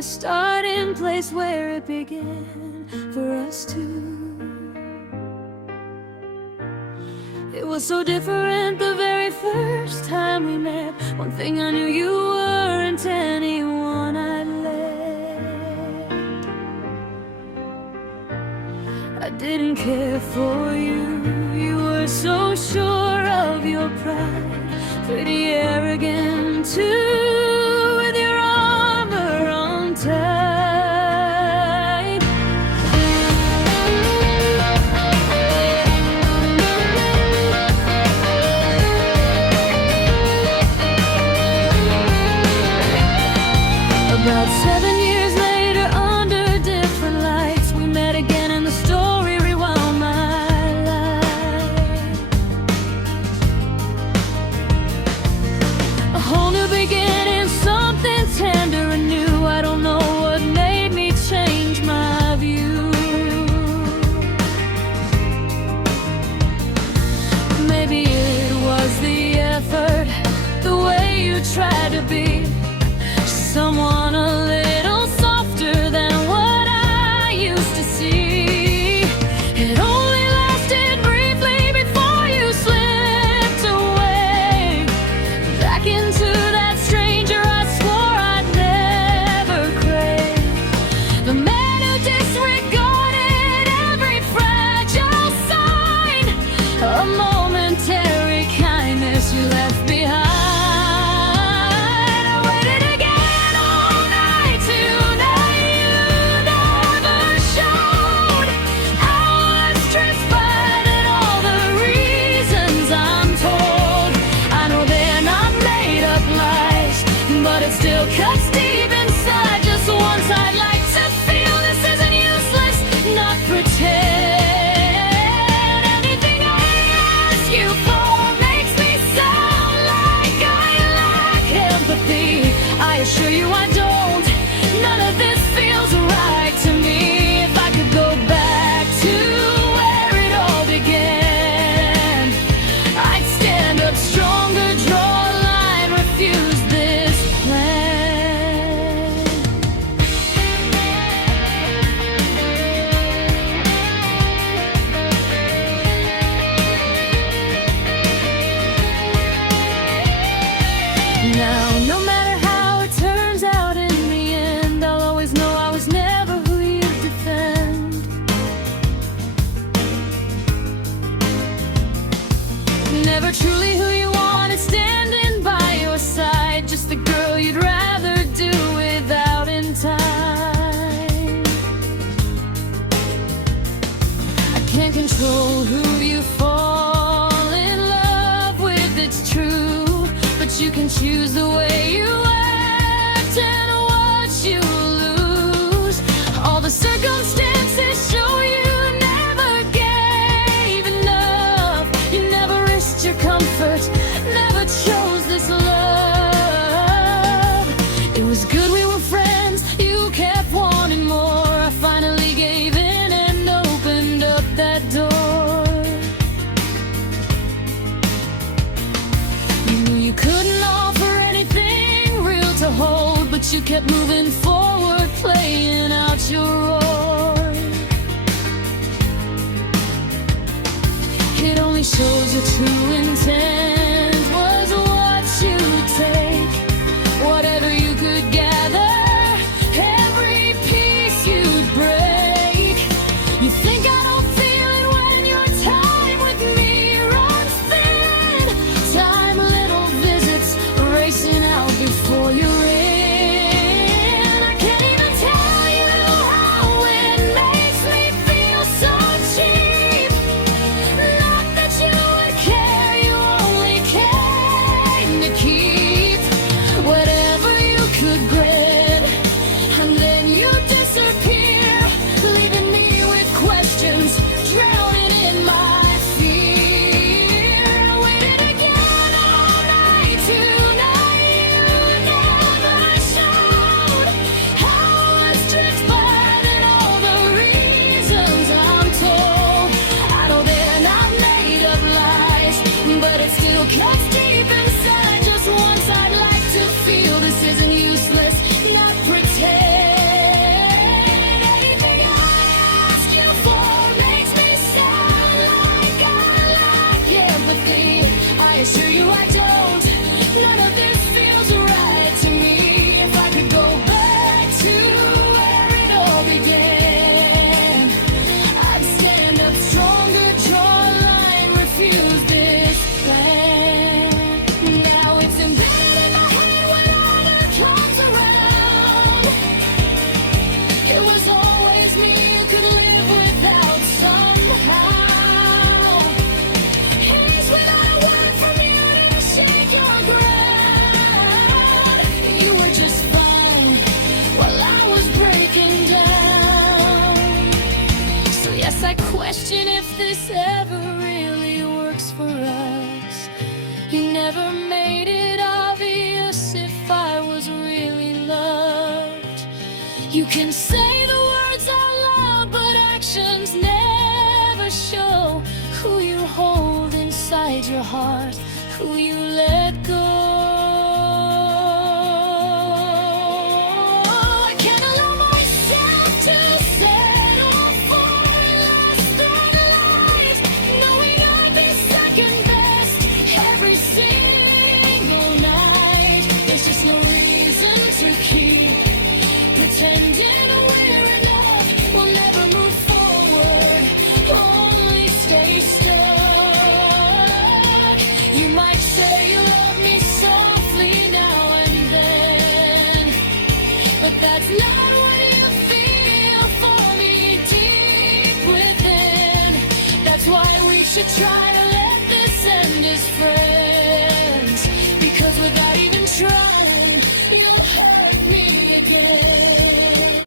my starting place where it began for us two. It was so different the very first time we met. One thing I knew, you weren't anyone I'd let. I didn't care for you. You were so sure of your pride, pretty arrogant too, with your armor on tight. About 7 years later, under different lights, we met again and the story rewound my life. A whole new beginning, something tender and new. I don't know what made me change my view. Maybe it was the effort, the way you tried to be someone a little softer than what I used to see. It only lasted briefly before you slipped away, back into that stranger I swore I'd never crave. The man who disregarded every fragile sign, a momentary kindness you left behind. But it still cuts deep inside. Just once I'd like to feel this isn't useless, not pretend. Anything I ask you for makes me sound like I lack empathy. I assure you I don't. None of this feels right to me. If I could go back to where it all began, I'd stand up stronger, draw a line, refuse this plan. Now, no matter how it turns out in the end, I'll always know I was never who you defend. Never truly who you wanted standing by your side, just the girl you'd rather do without in time. I can't control who you fall in love with, it's true, but you can choose the way you act and what you lose. All the circumstances show you never gave enough. You never risked your comfort, never chose this love. It was good we were friends, you kept wanting more. I finally gave in and opened up that door. You knew you couldn't offer anything real to hold, but you kept moving forward, playing out your role. It only shows your true intent was what you take. Whatever you could gather, every piece you'd break. You think I don't feel it when your time with me runs thin. Time little visits racing out before you're in. I can't even tell you how it makes me feel so cheap. Not that you would care, you this ever really works for us. You never made it obvious if I was really loved. You can say the words out loud, but actions never show who you hold inside your heart, who you let go. I can't allow myself to settle for less than life, knowing I'd be second best every single night. There's just no reason to keep pretending we're enough. We'll never move forward, only stay stuck. You might say you love me softly now and then, but that's not what you feel for me deep within. That's why we should try to